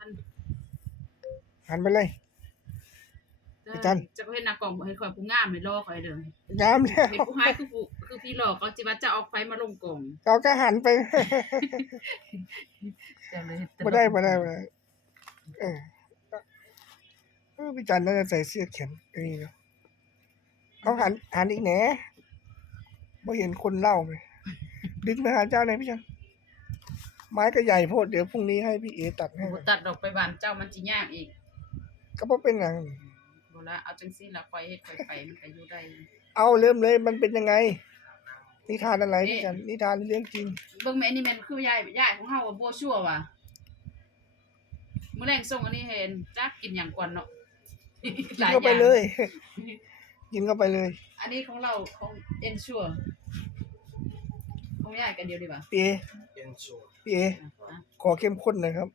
ท่านหันไปเลย พี่จัน จะก็เห็นหน้ากล่องบ่ให้ข่อยผู้งามเลยรอข่อยเด้องามแล้วเห็นผู้หายคือผู้คือพี่หลอกเขาจิว่าจะเออกไฟมาลงกล่องเราก็หันไปจะเลยเฮ็ไม่ได้ไม่ได้ไม่ได้เออเออพี่จันน่าจะใส่เสื้อแขนนี่เนาะเขาหันหันอีกแหนไม่เห็นคนเล่าไหมดึงไปหาเจ้าไหนอยพี่จัน ไม้ก็ใหญ่โพดเดี๋ยวพรุ่งนี้ให้พี่เอตัดให้บ่ตัดดอกไปบ้านเจ้ามันสิยากอีกก็เพราะเป็นอย่างบ่ละเอาจังซี่ละข่อยเฮ็ดข่อยไปมันก็อยู่ได้ เอาเริ่มเลยมันเป็นยังไง นิทานอะไรพี่จัน นิทานเรื่องจริง เบิ่งแม่อันนี้แม่นคือยายยายของเฮาว่าบัวชั่วว่ะมื้อแรงส่งอันนี้ให้เห็นจักกินหยังก่อนเนาะ กินเข้าไปเลย กินเข้าไปเลย อันนี้ของเราของเอนชัวของยายกันเดียวดีป่ะพี่เอเอ็นชัว พี่เออะขอเข้มข้นหน่อยครับ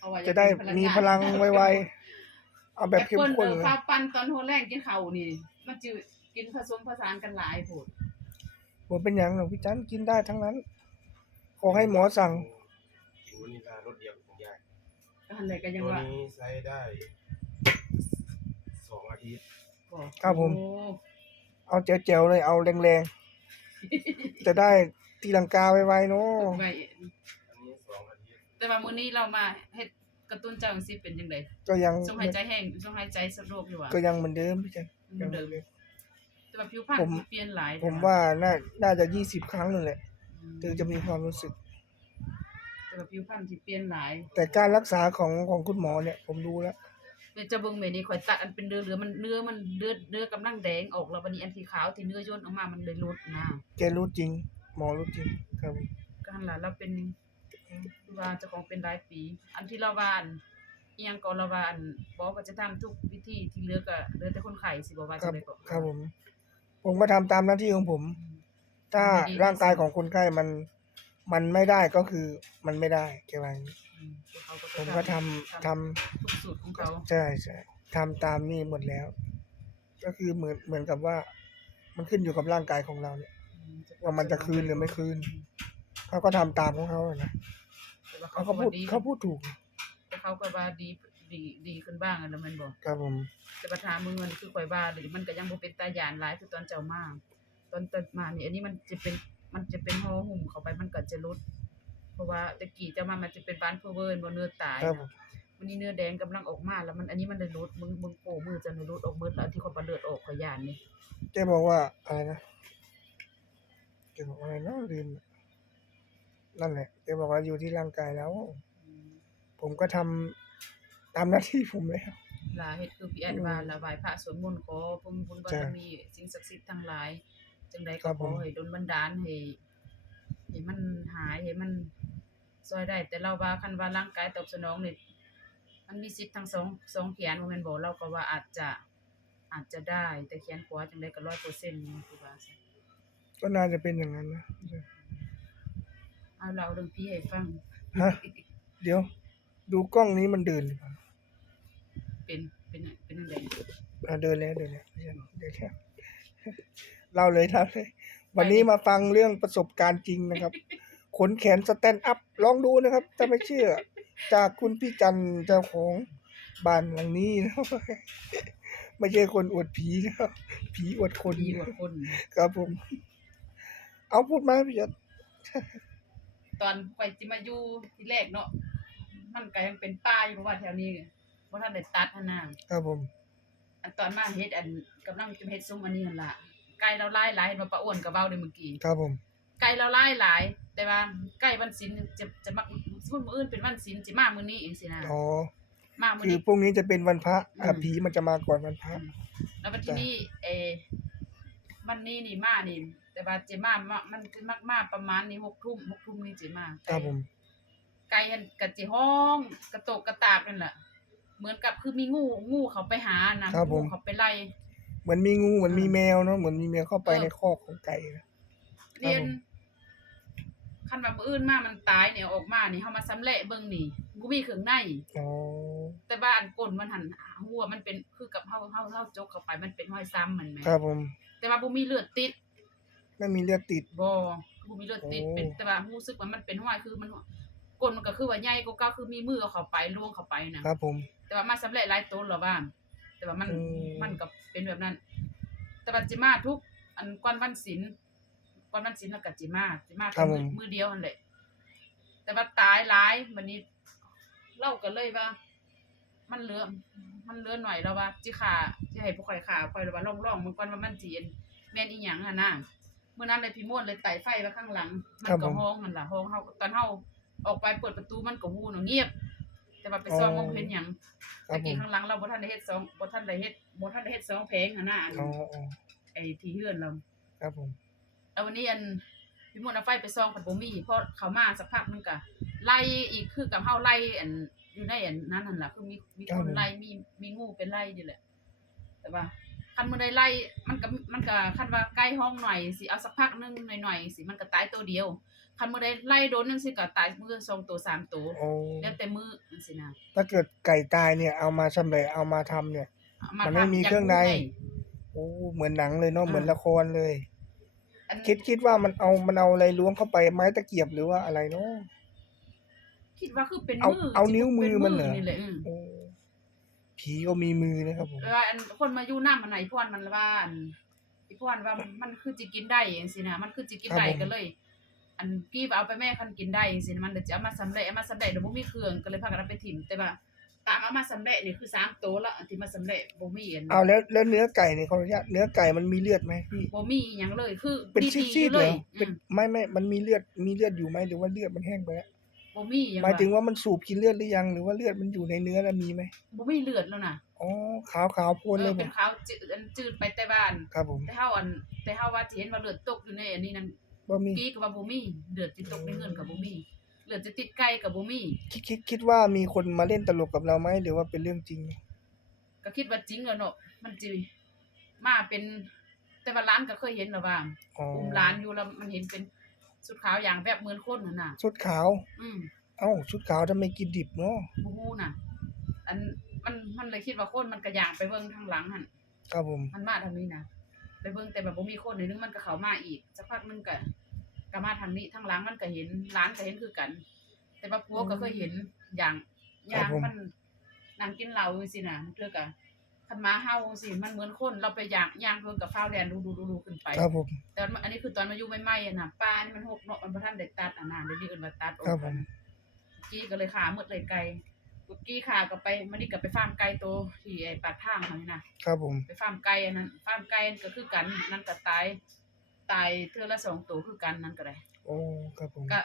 เอาว้จะได้มีพลังไวๆเอาแบบเข้มข้นเลเลยยข้าวปั้นตอนโหแรงกินข้าวนี่ มันจะกินผสมผสานกันหลายโพดผมเป็นอย่างหรอกพี่จันกินได้ทั้งนั้น ขอให้หมอสั่งกินวานิลารสเดียวของยายก็หันเลยก็ยังตัวว่านี้ใช้ได้สองอาทิตย์บอกครับผม โอ้เอาแจ๋วๆเลยเอาแรงๆ จะได้ตีลังกาไวๆเนาะไว้ แต่ว่ามื้อนี้เรามาเฮ็ดกระตุ้นเจ้าจังซี่เป็นจังได๋ก็ยังทรงหายใจแห้งทรงหายใจสะดวกอยู่ว่ะก็ยังเหมือนเดิมพี่จันเหมือนเดิมแต่ว่าผิวพรรณผมเปลี่ยนหลายผมว่าน่าน่าจะยี่สิบครั้งเลยแหละอืมถึงจะมีความรู้สึกแต่ว่าผิวพรรณที่เปลี่ยนหลาย แต่การรักษาของของคุณหมอเนี่ย ผมรู้แล้วเนี่ยเจะเบิ่งแม่นี่ข่อยตัดอันเป็นเนื้อเหลือมันเนื้อมันเนื้อเนื้อกำลังแดงออกแล้ววันนี้อันที่ขาวที่เนื้อย่นออกมามันเลยลดนะแกรู้จริง หมอรู้จริงครับผมก็หันหล่ะเราเป็น ว่าเจ้าของเป็นหลายปี อันที่เราว่าอันอีหยังก็เราว่าอันบอกว่าจะทำทุกวิธีที่เหลือก็เหลือแต่คนไข้สิบ่ว่าครัจับงได๋ก็ครับผม ผมก็ทำตามหน้าที่ของผมถ้าร่างกายของคนไข้มัน มันไม่ได้ก็คือมันไม่ได้แค่ว่าอย่างนี้อืมเขาผมก็ทำทำทุกสูตรของเขาใช่ใช่ทำตามนี่หมดแล้ว ก็คือเหมือนเหมือนกับว่า มันขึ้นอยู่กับร่างกายของเราเนี่ย อืว่ามันจะคืนหรือไม่คืน เขาก็ทำตามของเขาอะนะแต่ ว่าเขาเขาก็ก็พูพูดดดีเขาพูดถูกแต่เขาก็ว่าดีดีดีขึ้นบ้างอะแล้วแมันบอกครับผม แต่ปัญหามึงมันคือข่อยว่าหรือมันก็ยังบ่เป็นตาหยานหลายคือตอนเจ้ามาตอนตอนมานี่อันนี้มันจะเป็นมันจะเป็นห่อหุ้มเข้าไปมันก็จะลดเพราะว่าตะกี้เจ้ามามันจะเป็นบ้านเพอเวิร์นบ่เนื้อตายครับผนะมวันนี้เนื้อแดงกำลังออกมาแล้วมันอันนี้มันเลยลดมึงมึงโป้มือจะเลยลดออกเบิดแล้วอันที่เขาบ่เลือดออกข่อยยานนี่แกบอกว่าอะไรนะแกบอกอะไรนะลืม นั่นแหละแกบอกว่าอยู่ที่ร่างกายแล้วอืมผมก็ทำตามหน้าที่ผมแล้วลาเฮ็ดคือพี่แอดว่าละไหว้พระสวดมนต์ขอบุญบุญบารมีสิ่งศักดิ์สิทธิ์ทั้งหลาย จังใดครัก็บขผอมให้ดลบันดาลให้ให้มันหายให้มันซอยได้ แต่เราว่าคันว่าร่างกายตอบสนองนี่มันมีสิทธิ์ทั้งสองสองแขนบ่แม่นบ่เราก็ว่าอาจจะอาจจะได้ แต่แขนขวาจังไดก็100%นี่คือว่าซั่นก็น่าจะเป็นอย่างนั้นนะ เอาเราเรื่องพี่ให้ฟัง ฮะ เดี๋ยว ดูกล้องนี้มันเดินหรือเปล่าเป็นเป็นเป็นจังไดอะเดินแล้วเดินแล้วไม่ใช่เดินแล้วเราเลยครับเลยวันนี้มาฟังเรื่องประสบการณ์จริงนะครับ ขนแขนสแตนด์อัพลองดูนะครับ ถ้าไม่เชื่อ จากคุณพี่จันทร์เจ้าของบ้านหลังนี้นะครับไม่ใช่คนอวดผีนะครับผีอวดคน ดีกว่าคน ครับผม เอาพูดมาพี่จันทร์ ตอนไปสิมาอยู่ที่แรกเนาะมันก็ยังเป็นป่าอยู่เพราะว่าแถวนี้บ่ทันได้ตัดหั่นน่ะครับผม อันตอนมาเฮ็ดอันกำลังจะเฮ็ดซุ้มอันนี้นั่นล่ะไก่เราหลายหลายเห็นว่าป้าอ้วนก็เว้าได้เมื่อกี้ ครับผม ไก่เราหลายหลาย แต่ว่าไก่วันศีลจะจะมักสมมุติมื้ออื่นเป็นวันศีลสิมามื้อนี้เองสินะอ๋อ มามื้อคือนี้ พรุ่งนี้จะเป็นวันพระอะอืม ผีมันจะมาก่อนวันพระ แล้ววันที่นี้เออวันนี้นี่มานี่ แต่ว่าเจมามามันคือมักมาประมาณนี้6ทุ่ม6ทุ่มนี่เจมาครับผม ไก่อันกะจิห้อง กระโตกกระตากนั่นแหละเหมือนกับคือมีงูงูเขาไปหานะครับผม งูเขาไปไล่ เหมือนมีงูเหมือนมีอืมแมวเนาะเหมือนมีแมวเข้าไปเออ ในคอกของไก่นะ เรียนผม คันว่ามื้ออื่นมามันตายเนี่ยออกมานี่เฮามาสำเร็จเบิ่งนี่กูมีเครื่องใน อ๋อแต่ว่าอันก้นมันหันหัวมันเป็นคือกับเฮาเฮาเฮาจกเข้าไปมันเป็นห้อยซ้ำมันแหมครับผมแต่ว่าบ่มีเลือดติด ไม่มีเลือดติด บ่บ่มีเลือดติดโอ้ เป็นแต่ว่ารู้สึกว่ามันเป็นห้อยคือมันก้นมันก็คือว่าใหญ่กว่าเก่าคือมีมือเอาเข้าไปล้วงเข้าไปนะครับผม แต่ว่ามาสำเร็จหลายตัวแล้วว่า แต่ว่ามันอืม มันก็เป็นแบบนั้น แต่ว่าจิมาทุก อันก่อนวันศีลก่อนวันศีลแล้วก็จิมาจิมาครับมืผอมมือเดียวนั่นแหละแต่ว่าตายหลายวันนี้เล่ากันเลยว่า มันเหลือมันเหลือหน่อยแล้วว่าจิขาสิให้ผู้ข่อยขาข่อยเลยว่าลองๆมันก่อนว่ามันสิเอ็นแม่นอีหยังอะนะเมื่อนั้นเลยพี่ม่วนเลยไต่ไฟไว้ข้างหลัง มันครับก็ผมห้องมันล่ะห้องเฮาตอนเฮาออกไปเปิดประตูมันก็ฮู้เนาะเงียบ แต่ว่าไปซ่อมอ๋อมองเห็นหยังครัตะบผกี้มข้างหลังเราบ่ทันได้เฮ็ดสองบ่ทันได้เฮ็ดบ่ทันได้เฮ็ดสองแผงหั่นน่ะอันอ๋ออ๋อไอ้ที่เฮือนเรา ครับผม แล้ววันนี้อันพี่มนต์เอาไฟไปซองผัดบ่มีเพราะเขามาสักพักหนึงก็ไล่อีกคือกับเฮาไล่อันอยู่ในอันนั้นนั่นล่ะคือมีมีคนไล่มีมีงูเป็นไล่นี่แหละ แต่ว่า คันมื้อใดไล่มันก็มันก็คันว่าใกล้ห้องหน่อยสิเอาสักพักหนึงหน่อยๆสิมันก็ตายตัวเดียว คันมื้อใดไล่โดนจังซี่ก็ตายมือสองตัวสามตัวโอ้แล้วแต่มือจังซี่นะถ้าเกิดไก่ตายเนี่ยเอามาชำแหละเอามาทำเนี่ย เอามันไม่มีทำเครื่องใน ย่าโอ้เหมือนหนังเลยเนาะอ่า เหมือนละครเลย อันคิดคิดว่ามันเอามันเอาอะไรล้วงเข้าไปไม้ตะเกียบหรือว่าอะไรเนาะ คิดว่าคือเป็นเอามือเอานิ้วสิมือมันเหรอ นี่แหละอืมโอ้ ผีก็มีมือนะครับผมเวลาอันคนมาอยู่น้ำมันไหนพรมันว่าอันอีพรว่ามันคือจิกินได้จังซี่นะมันคือจิกินได้ก็เลย อันกี้ว่าเอาไปแม่คันกินได้จังซี่นะมันเดี๋ยวจะเอามาสำเร็จเอามาสำเร็จเดี๋ยวบ่มีเครื่องก็เลยพากันเอาไปถิ่มแต่ว่าตามเอามาสำเร็จนี่คือ3ตัวแล้วอันที่มาสำเร็จบ่มีอันเอาแล้วแล้วเนื้อไก่เนี่ยขออนุญาตเนื้อไก่มันมีเลือดไหมพี่ บ่มีหยังเลยคือเป็นดีซีๆดเลๆเหรยออืเป็นมไม่ไม่มันมีเลือดมีเลือดอยู่ไหมหรือว่าเลือดมันแห้งไปแล้ว บ่มีหยังหมายถึงว่าว่ามันสูบกินเลือดหรือยังหรือว่าเลือดมันอยู่ในเนื้อแล้วมีไหมบ่มีเลือดแล้วน่ะอ๋อขาวขาวโพลนเอเลอยผเป็มนขาวจืดอันจืดไปแต่บ้าน ครับผมแต่เฮาอันแต่เฮาว่าสิเห็นว่าเลือดตกอยู่ในอันนี้นั่นว่ามีกี้ก็ว่าบ่มีเลือดจิตตกในเงินก็บ่มีเลือดจะติดไก่ก็บ่มีคิดคิดคิดว่ามีคนมาเล่นตลกกับเราไหมหรือว่าเป็นเรื่องจริง ก็คิดว่าจริงแล้วเนาะมันจิมาเป็นแต่ว่าร้านก็เคยเห็นแล้วว่า อ๋ออุ้มร้านอยู่แล้วมันเห็นเป็น สุดขาวอย่างแบบเหมือนคนนั่นน่ะ ชุดขาว อืมเอ้าชุดขาวทำไมกินดิบเนาะบ่ฮู้น่ะ อันมันมันเลยคิดว่าคนมันก็ย่างไปเบิ่งทางหลังหั่นครับผม มันมาทางนี้นะไปเบิ่งแต่แบบบ่มีคนเลยนึงมันก็เข้ามาอีกสักพักนึงก็ก็มาทางนี้ทางหลังมันก็เห็นร้านก็เห็นคือกัน แต่ว่าผัวก็เคยเห็นอย่าง อย่างมันนั่งกินเหล้าจังซี่น่ะมันเทื่อก็ คันมาเฮาจังซี่มันเหมือนคนเราไปย่างย่างเพิ่นกับฟ้าวแดนดูๆๆๆขึ้นไป ครับผม แต่ว่าอันนี้คือตอนมาอยู่ใหม่ๆอะนะป้านี่มันหกเนาะมันบ่ทันได้ตัดอะนะเดี๋ยวนี้เอิ้นว่าตัดออกครับผมกี้ก็เลยขาหมดเลยไก่กุกกี้ขาก็ไปมันนี่ก็ไปฟาร์มไก่ตัวที่ไอ้ปากทางเขานี่นะครับผม ไปฟาร์มไก่อันนั้นฟาร์มไก่ก็คือกันนั่นก็ตายตายเทื่อละสองตัวคือกันนั่นก็ได้โอ้ ครับผม ก็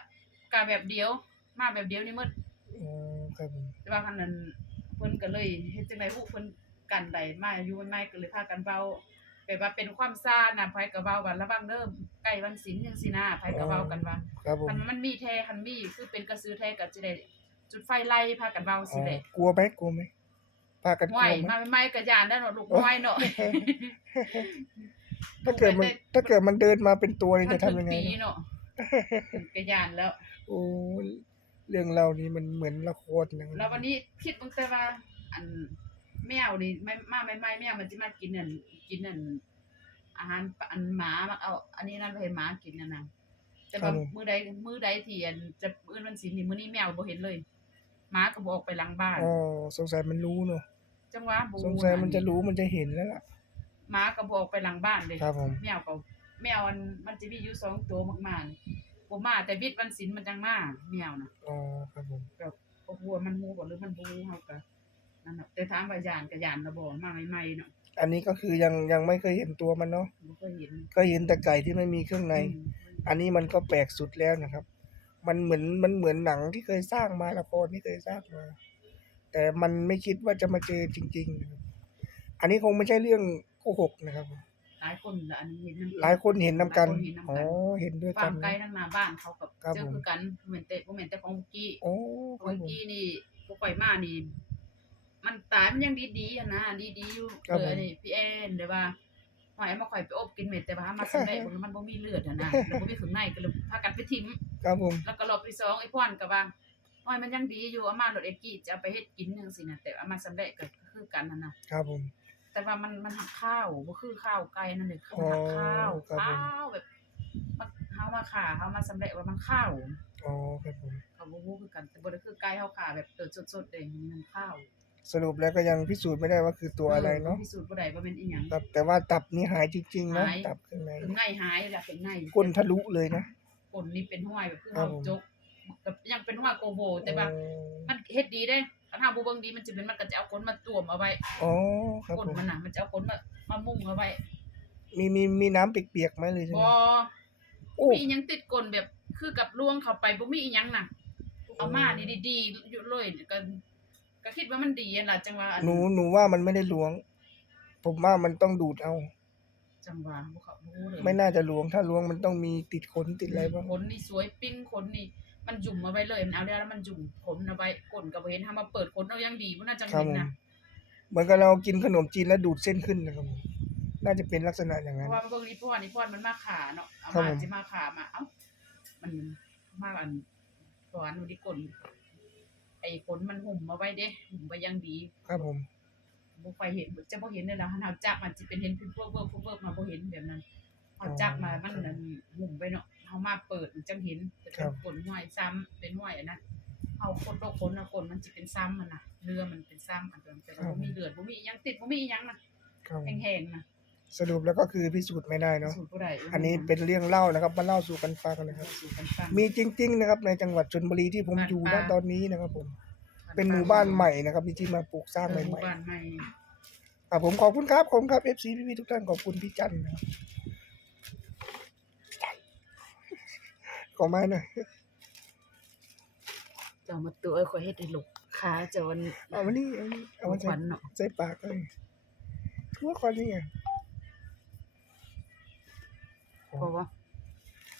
กะแบบเดียวมาแบบเดียวนี่หมด โอ้ ครับผม แต่ว่าคันนั้นเพิ่นก็เลยเฮ็ดจังได๋ฮู้เพิ่น กันได้มาอยู่ใหม่ๆก็เลยพากันเว้าแบบว่าเป็นความซ่านะไผก็เว้าว่าระวังเด้อใกล้วันศีลจังซี่นะไผก็เว้ากันว่าครับผมคันมันมีแท้คันมีคือเป็นกระสือแท้ก็จะได้จุดไฟไล่พากันเว้าอ๋สิอแหละกลัวไหมกลัวไหมพากันกไหวลัวไหมมาใหม่ๆก็ย่านแล้วเนาะลูกน้อยเนาะถ้าเกิดมันถ้าเกิดมันเดินมาเป็นตัวนี่มัจะนทำถึงยังไงปีเนาะเนาะก็ย่านแล้ว โอ้เรื่องเรานี่มันเหมือนละครนะแล้ววันนี้คิดตั้งแต่ว่า อัน แมวนี่ไม่มาใหม่ๆแมวมันสิมากินนั่นกินนั่นอาหารอันหมามาเอา อันนี้นั่นไปให้หมากินนั่นน่ะแต่ว่ามื้อใดมื้อใดที่อันจะมื้อวันศีลนี่มื้อนี้แมวบ่เห็นเลยหมาก็บ่ออกไปหลังบ้านอ๋อสงสัยมันรู้เนาะจังหวะบ่สงสัยมันจะรู้มันจะเห็นแล้วล่ะหมาก็บ่ออกไปหลังบ้านเลยครับผมแมวก็แมวอันมันจะมีอยู่สองตัวมากๆบ่มาแต่วิทย์วันศีลมันจังมาแมวน่ะอ๋อครับผมบ่ฮู้ว่ามันฮู้บ่หรือมันบ่ฮู้เฮาก็ นั่นน่ะแต่ถามว่าย่านก็ย่านละบ่มาใหม่ๆเนาะอันนี้ก็คือยังยังไม่เคยเห็นตัวมันเนาะบ่เคยเห็นก็เห็นแต่ไก่ที่ไม่มีเครื่องใน อืมอันนี้มันก็แปลกสุดแล้วนะครับ มันเหมือนมันเหมือนหนังที่เคยสร้างมาละครที่เคยสร้างมา แต่มันไม่คิดว่าจะมาเจอจริงๆนะครับอันนี้คงไม่ใช่เรื่องโกหกนะครับ หลายคนละอันนี้เห็นนำ หลายคนเห็นนำกัน หลายคเห็นนำอ๋อกันเห็นด้วยฟากัร์น มไก่ทั้งหน้าบ้านเขากับครับเจอผม คือกันบ่แม่นแต่บ่แม่นแต่ของบุกกี้โอ้คขรัอบงผม กี้นี่บ่ค่อยมานี่ มันตายมันยังดีๆอะนะดีๆอยู่ครับเออผมนี่พี่แอนเดี๋ยวว่าหอยมาข่อยไปอบกินเม็ดแต่ว่ามาสำเร็จมันบ่มีเลือดอะนะแล้วบ่มีข้างในก็เลยพากันไปทิ้งครับผมแล้วก็รอบที่สองไอ้พ่อนก็ว่าอ้อยมันยังดีอยู่เอามารถเอกกี้จะเอาไปเฮ็ดกินจังซี่นะแต่เอามาสำเร็จก็คือกันนั่นน่ะครับผมแต่ว่ามันมันหักข้าวบ่คือข้าวไก่นั่นเด้คืออ๋อมันหักข้าวครับผมข้าวแบบมันเฮามาขาเฮามาสำเร็จว่ามันข้าวอ๋อครับผมเขาบ่ฮู้คือกันแต่บ่ได้คือไก่เฮาขาแบบเติดสดๆเด้มันข้าว สรุปแล้วก็ยังพิสูจน์ไม่ได้ว่าคือตัวอะไรเนาะพิสูจน์บ่ได้ว่าเป็นอีหยังครับแต่ว่าตับนี่หายจริงๆนะหายตับข้างในถึงไงหายล่ะเป็นไงก้นทะลุเลยนะก้นนี่เป็นห้อยแบบคือครัเฮาบผมจกกับยังเป็นห้อยโกโบแต่ว่าอ๋อมันเฮ็ดดีเด้คันเฮาบ่เบิ่งดีมันสิเป็นมันก็จะเอาขนมาตวมเอาไว้อ๋อครับก้นผมมันน่ะมันจะเอาขนมามามุ่งเอาไว้ มีมีมีน้ำเปียกๆไหมเลยใช่ไหมบ่โอ้มีอีหยังติดก้นแบบคือกับลวงเข้าไปบ่มีอีหยังน่ะเอามานี่ดีๆอยู่เลยก็ ก็คิดว่ามันดีอะล่ะจังว่าอันหนูหนูว่ามันไม่ได้ล้วง ผมว่ามันต้องดูดเอา จังว่าบ่เข้าบ่รู้เลยไม่น่าจะล้วง ถ้าล้วงมันต้องมีติดขนติดอะไรบ้างขนนี่สวยปิ้งขนนี่ มันจุ่มเอาไว้เลยมันเอาได้แล้วมันจุ่มขนเอาไว้ก้นก็บ่เห็นทำมาเปิดขนเอายังดีบ่น่าจังครับเห็นผมนะเหมือนกับเรากินขนมจีนแล้วดูดเส้นขึ้นนะครับผมน่าจะเป็นลักษณะอย่างเพนั้น ราะว่าเบิ่งนี่พ่อนี่พ่อมันมาขาเนาะเอาครับมาผม สิมาขามาเอ้ามันมาอันสอนอยู่ที่ก้น ไอ้ขนมันหุ่มเอาไว้เด้หุ่มไว้อยังดีครับผม บ่ค่อยเห็นจะบ่เห็นเลยล่ะหันเอาจับมันสิเป็นเห็นเป็นพวกเวิร์กพวกเวิร์กมาบ่เห็นแบบนั้นเอาจับมามันนั่นหุ่มไว้เนาะเฮามาเปิดมันจังเห็นแต่เป็นขนห้อยซ้ำเป็นห้อยอันนั้นเฮาคนโตคนน่ะคนมันสิเป็นซ้ำมันน่ะเรือมันเป็นซ้ำอันนั้นแต่ว่าบ่มีเลือดบ่มีอิหยังติดบ่มีอิหยังน่ะครับผมแห้งๆน่ะ สรุปแล้วก็คือพิสูจน์ไม่ได้เนาะ สูตรบ่ได้อันนี้เป็นเรื่องเล่านะครับมาเล่าสู่กันฟังนะครับ สูตรกันฟัง มีจริง ๆ นะครับ ในจังหวัดชลบุรีที่ผมบ้านอยู่ณป่าตอนนี้นะครับ ผม เป็นหมู่บ้านใหม่นะครับที่มาปลูกสร้างเออใหหมู่ม่บ้านใหม่ๆครับผมขอบคุณครับผมครับ FC พี่ๆทุกท่านขอบคุณพี่จันนะครับขอไม้หน่อยเจ้ามาตัวเอ้ยข่อยเฮ็ดให้ลูกขาเจ้าอันเอามานี่เอามานี่เอามาขใส่วัญเนาะใส่ปากเลยทั่วควันนี่ไง เพราะว่า